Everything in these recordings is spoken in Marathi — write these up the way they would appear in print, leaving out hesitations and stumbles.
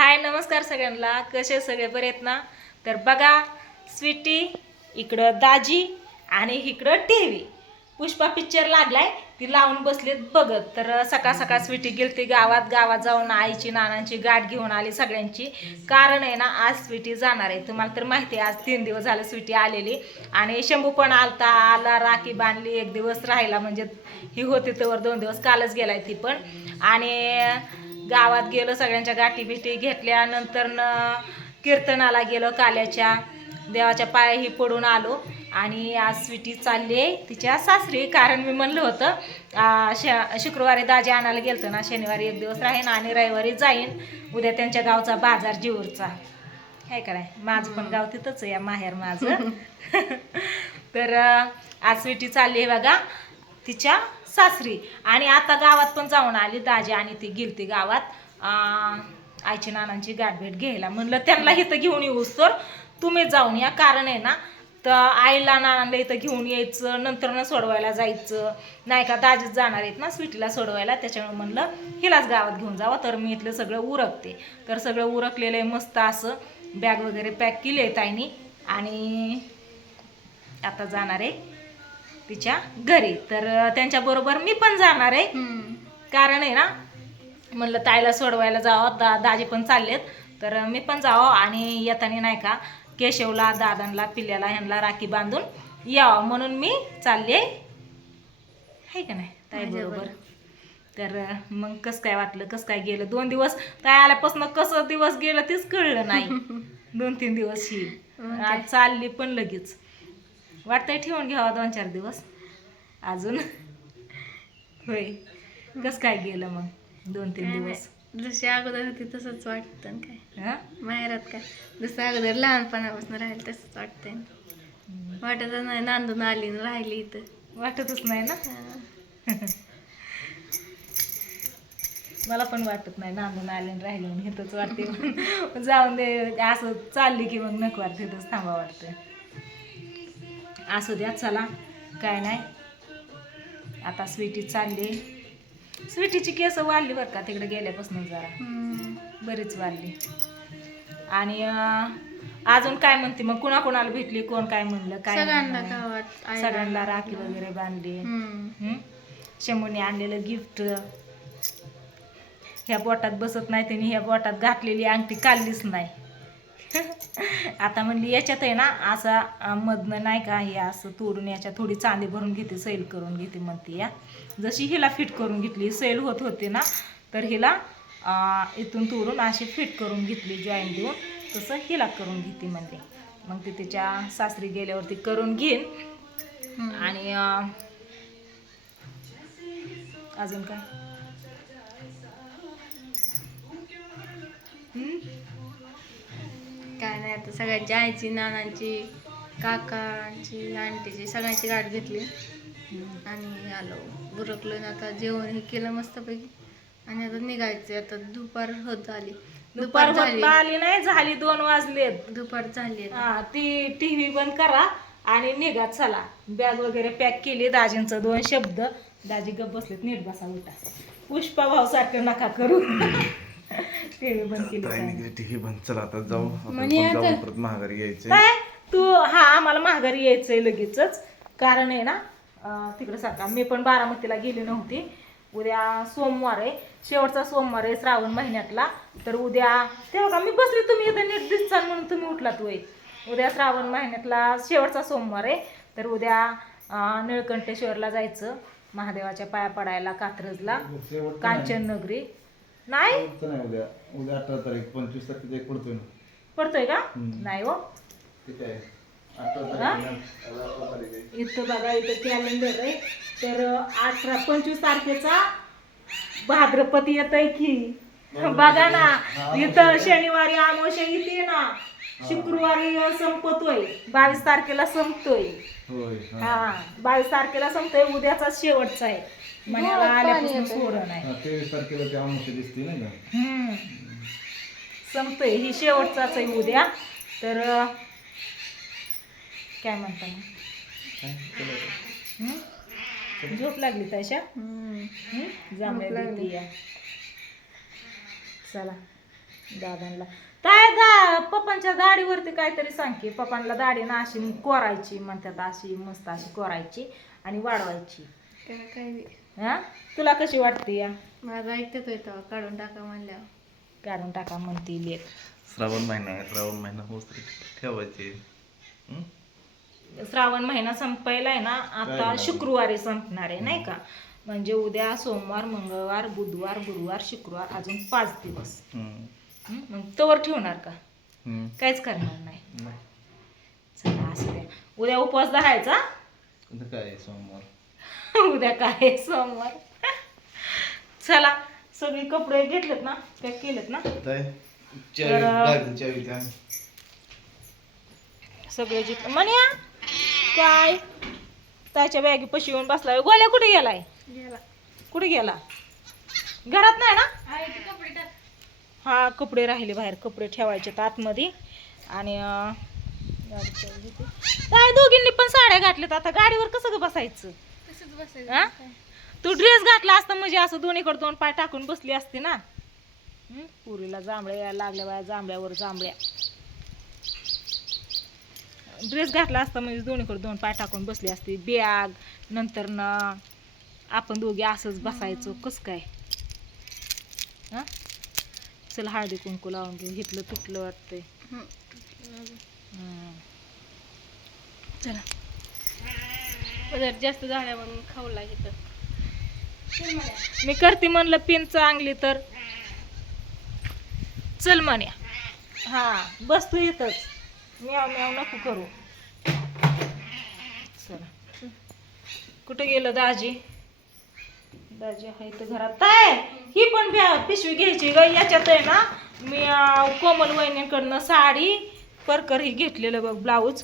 हाय नमस्कार सगळ्यांना. कसे सगळे बरे आहेत ना? तर बघा स्वीटी इकडं दाजी आणि इकडं टीव्ही. पुष्पा पिक्चर लागलाय ती लावून बसलेत बघत. तर सकाळ सकाळ स्वीटी गेलती गावात जाऊन आईची नानांची गाठ घेऊन आली सगळ्यांची. कारण आहे ना आज स्वीटी जाणार आहे. तुम्हाला तर माहिती आहे आज 3 दिवस झाले स्वीटी आलेली आणि शंभू पण आला राखी बांधली. 1 दिवस राहिला म्हणजे ही होती तर 2 दिवस कालच गेलाय ती पण. आणि गावात गेलो सगळ्यांच्या गाठी बिठी घेतल्या. नंतर कीर्तनाला गेलो काल्याच्या देवाच्या पायाही पडून आलो. आणि आज स्वीटी चालली आहे तिच्या सासरी. कारण मी म्हणलं होतं शुक्रवारी दाजी आणायला गेलतो ना, शनिवारी 1 दिवस राहीन आणि रविवारी जाईन. उद्या त्यांच्या गावचा बाजार जीवरचा काय कराय. माझं पण गाव तिथंच आहे माहेर माझं. तर आज स्वीटी चालली आहे बघा तिच्या सासरी. आणि आता गावात पण जाऊन आली दाजी आणि ती गेलती गावात आईची नानांची गाठभेट घ्यायला. म्हणलं त्यांना इथं घेऊन येऊस तर तुम्ही जाऊन या. कारण आहे ना तर आईला नानांना इथं घेऊन यायचं नंतर न सोडवायला जायचं नाही का. दाजीच जाणार आहेत ना स्वीटीला सोडवायला, त्याच्यामुळे म्हणलं हिलाच गावात घेऊन जावं. तर मी इथलं सगळं उरकते. तर सगळं उरकलेलं आहे मस्त असं. बॅग वगैरे पॅक केली आहे ताईनी आणि आता जाणार आहे तिच्या घरी. तर त्यांच्याबरोबर मी पण जाणार आहे. कारण आहे ना म्हणलं ताईला सोडवायला जावं. दाजी पण चाललेत तर मी पण जावं. आणि येताना नाही का केशवला दादांना पिल्याला ह्यांना राखी बांधून यावं म्हणून मी चालले आहे का नाही ताई बरोबर. तर मग कसं काय वाटलं कसं काय गेलं 2 दिवस ताई आल्यापासून कसं दिवस गेलं तेच कळलं नाही. 2-3 दिवस ही आज चालली पण लगेच. वाटतंय ठेवून घ्यावा 2-4 दिवस अजून. होय कसं काय गेलं मग 2-3 दिवस? जशी अगोदर होती तसंच वाटतं काय माहेरात काय जसं अगोदर लहानपणापासून राहील तसंच वाटतंय. वाटतच नाही नांदून आली राहिली इथं. वाटतच नाही ना. मला पण वाटत नाही नांदून आले राहिले म्हणून इथंच वाटते. जाऊन दे असं चालली की मग नको वाटतं इथंच थांबा वाटतं. असू द्या चला काय नाही. आता स्वीटी चालली. स्वीटीची केस वाढली बरं का तिकडे गेल्यापासून जरा बरीच वाढली. आणि अजून काय म्हणते मग कुणाला भेटली कोण काय म्हणलं काय सगळ्यांना राखी वगैरे बांधली. शंभूने आणलेलं गिफ्ट ह्या बोटात बसत नाही त्यांनी ह्या बोटात घातलेली अंगठी काढलीच नाही. आता म्हणली याच्यात आहे ना असा मधनं नाही का हे असं तोडून याच्यात थोडी चांदी भरून घेते सैल करून घेते म्हणते. या जशी हिला फिट करून घेतली सैल होत होते ना तर हिला इथून तोडून अशी फिट करून घेतली जॉईंट देऊन तसं हिला करून घेते म्हणते. मग ती तिच्या सासरी गेल्यावरती करून घेईन. आणि अजून काय काय नाही आता सगळ्यांची आईची नानांची काकांची आंटीची सगळ्यांची गाठ घेतली आणि आलो उरकलो. आता जेवण हे केलं मस्तपैकी आणि आता निघायचं. आता दुपार होत आली. दुपार आली नाही झाली 2 वाजलेत. दुपार झाली. ती टीव्ही बंद करा आणि निघा चला. बॅग वगैरे पॅक केली. दाजींचं 2 शब्द. दाजी गप बसलेत नीट बसा उलटा. पुष्पा भाऊ सारखं नका करू. टीव्ही बंद केली. टीव्ही बंद. चला आता जाऊ परत महागारी यायचंय. काय तू आम्हाला महागारी यायचंय लगेचच. कारण आहे ना तिकडे सारखा मी पण बारामतीला गेली नव्हती. उद्या सोमवार आहे शेवटचा सोमवार आहे श्रावण महिन्यातला. तर उद्या तेव्हा मी बसली तुम्ही इथं नीट दिसचाल म्हणून तुम्ही उठलात वय. उद्या श्रावण महिन्यातला शेवटचा सोमवार आहे. तर उद्या निळकंठेश्वरला जायचं महादेवाच्या पाया पडायला कात्रजला कांचन नगरी. नाही उद्या 18 तारीख 25 तारखेला पडतोय ना. पडतोय का नाही हो. इथं बघा इथं कॅलेंडर आहे. तर 25 तारखेचा भाद्रपद येतय की बघा ना. इथं शनिवारी अमावस्या येते ना शुक्रवारी संपतोय 22 तारखेला संपतोय. 22 तारखेला संपतोय. उद्याचा शेवटचा आहे. महिन्याला आल्यापासून सोडं नाही. 23 तारखेला ती अमावस्या दिसते नाही का. संपतोय ही शेवटचाच आहे उद्या. तर काय म्हणता मग झोप लागली तशा जांभळ्या देते या. चला दादांना पप्पांच्या दाढीवरती काहीतरी सांग की. पप्पांना दाढी ना अशी कोरायची म्हणतात, अशी मस्त अशी कोरायची आणि वाढवायची. त्याला काय बी. हा तुला कशी वाटते या? माझा ऐकत होता काढून टाका म्हणल्यावर. काढून टाका म्हणते लेख. श्रावण महिना आहे, श्रावण महिना मोस्टली ठेवायचे. हं? श्रावण महिना संपायला आहे ना आता काय शुक्रवारी संपणार आहे नाही का. म्हणजे उद्या सोमवार, मंगळवार, बुधवार, गुरुवार, शुक्रवार अजून 5 दिवस. हं. मग तवर ठेवणार का? हं. काहीच करणार नाही. नाही. चला असू द्या. उद्या उपवास धरायचा. आता काय आहे, सोमवार. उद्या काय आहे, सोमवार. चला सगळी कपडे घेतलेत ना, पॅक केलेत ना काय? तर, चावी द्या. सगळे जित म्हणया काय त्याच्या बॅगी पशी येऊन बसलाय. गोल्या कुठे गेलाय? गेला. कुठे गेला? घरात नाही ना? आहे ते कपडे टाक. हा कपडे राहिले बाहेर, कपडे ठेवायचे आतमध्ये. आणि काय दोघींनी पण साड्या घातल्यात. आता गाडीवर कसं ग बसायचं? तसंच हा? बसायचं. तू ड्रेस घातला असता म्हणजे असं दोन्हीकडे 2 पाय टाकून बसली असते ना. पुरीला जांभळ्या यायला लागल्या बाया, जांभळ्यावर जांभळ्या. ड्रेस घातला असता म्हणजे दोन्हीकडे 2 पाय टाकून बसली असती. बॅग नंतर ना आपण दोघी असंच बसायचो. कसं काय? हा चल हळदी कुंकू लावून घेऊ. हिटलं तुटलं वाटतंय. चला पदर जास्त झाल्या म्हणून खाऊ लागेल. मी करते म्हणलं पिन चांगली तर चल म्हण्या. हा बस तू इथंच. म्याव म्याव नको करू. चला कुठे गेलं दाजी? दाजी आहे तर घरात. काय ही पण पिशवी घ्यायची ग. याच्यात आहे ना मी कोमल वहिनीकडनं साडी परकर ही घेतलेलं बघ ब्लाऊज.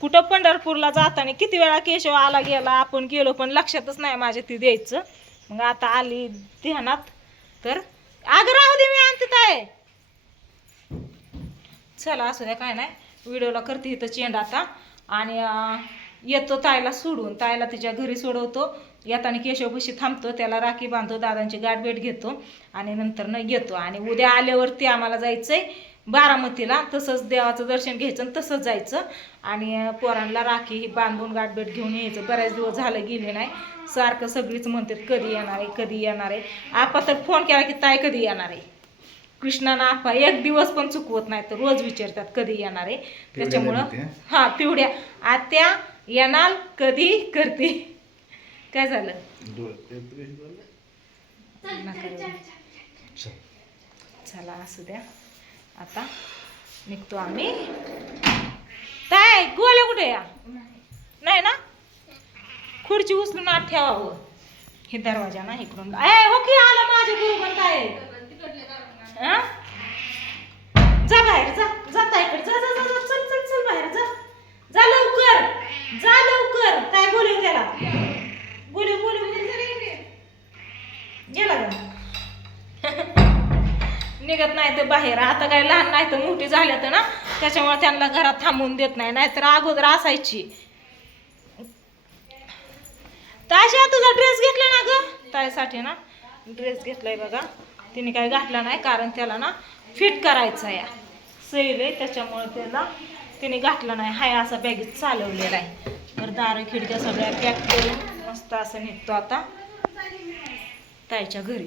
कुठं पंढरपूरला जाताना किती वेळा केशव आला गेला, आपण गेलो पण लक्षातच नाही माझ्या ती द्यायचं. मग आता आली ध्यानात तर अगं राहू दे मी आणते ताय. चला असू द्या काय नाही. व्हिडिओला करते इथं चेंड आता. आणि येतो ताईला सोडून. ताईला तिच्या घरी सोडवतो. येताना केशवपाशी थांबतो, त्याला राखी बांधतो, दादांची गाठभेट घेतो आणि नंतर न येतो. आणि उद्या आल्यावरती आम्हाला जायचंय बारामतीला. तसंच देवाचं दर्शन घ्यायचं आणि तसंच जायचं. आणि पोरांना राखी ही बांधून गाठभेट घेऊन यायचं. बऱ्याच दिवस झालं गेले नाही. सारखं सगळीच म्हणतात कधी येणार आहे, कधी येणार आहे. आपा तर फोन केला की ताई कधी येणार आहे. कृष्णानं आपा एक दिवस पण चुकवत नाही, तर रोज विचारतात कधी येणार आहे. त्याच्यामुळं हा पिवड्या आत्या येणार कधी करते. काय झालं? चला असू द्या. आता निघतो आम्ही. काय गोल्या कुठे या? नाही ना? खुर्ची उचलून आत ठेवावं. हे दरवाजा ना इकडून. हो की आलं माझ्या बरोबर. काय जा बाहेर जा. जाता इकडे जा जा जा. चल चल चल बाहेर जा. जा लवकर जा लवकर. काय बोलू त्याला? बोलू बोलू गेला का? निघत नाही तर बाहेर. आता काय लहान नाही तर मोठी झाल्या तर ना, त्याच्यामुळे त्यांना घरात थांबून देत नाही. नाहीतर अगोदर असायची. ताशा तुझा ड्रेस घेतला ना ग? ताईसाठी ना ड्रेस घेतलाय बघा. तिने काय घातला नाही कारण त्याला ना फिट करायचा या सैल आहे. त्याच्यामुळे त्याला तिने घातला नाही. हाय असा बॅगेत चालवलेला आहे. तर दारं खिडक्या सगळ्या पॅक करून मस्त असं निघतो आता ताईच्या घरी.